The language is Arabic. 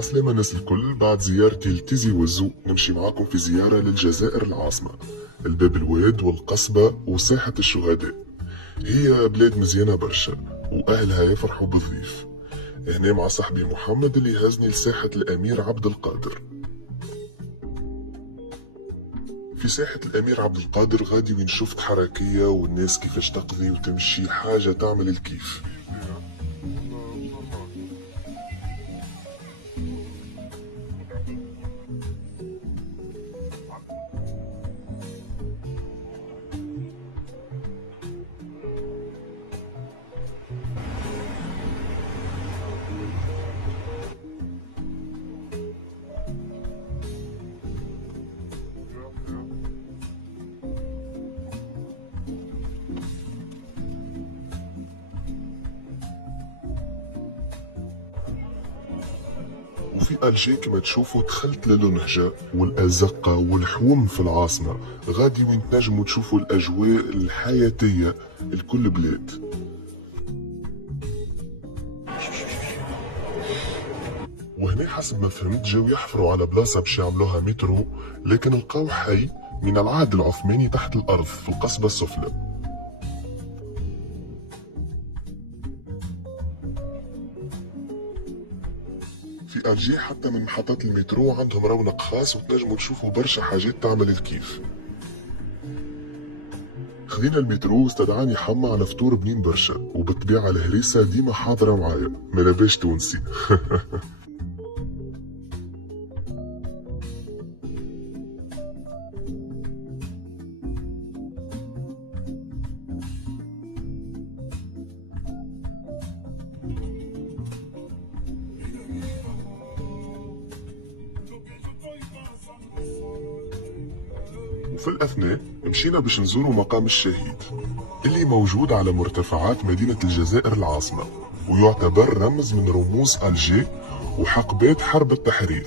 عسلامة الناس الكل. بعد زيارتي لتيزي وزو نمشي معاكم في زيارة للجزائر العاصمة، الباب الواد والقصبة وساحة الشهداء. هي بلاد مزيانة برشا وأهلها يفرحوا بالضيف. هنا مع صاحبي محمد اللي هزني لساحة الأمير عبد القادر. في ساحة الأمير عبد القادر غادي وين شفت حركية والناس كيفاش تقضي وتمشي، حاجة تعمل الكيف. وفي ألجي كما تشوفوا دخلت للنهجة والأزقة والحوم في العاصمة، غادي وين تنجموا تشوفوا الأجواء الحياتية لكل بلاد. وهنا حسب ما فهمت جاو يحفروا على بلاصة باش يعملوها مترو، لكن لقاو حي من العهد العثماني تحت الأرض في القصبة السفلى. في ألجي حتى من محطات المترو عندهم رونق خاص وتنجموا تشوفوا برشا حاجات تعمل الكيف. خذينا المترو واستدعاني حما على فطور بنين برشا، وبالطبيعة الهريسة ديما حاضرة معايا، ملاباش تونسي. وفي الأثناء مشينا باش نزوروا مقام الشهيد اللي موجود على مرتفعات مدينة الجزائر العاصمة، ويعتبر رمز من رموز ألجي وحقبات حرب التحرير.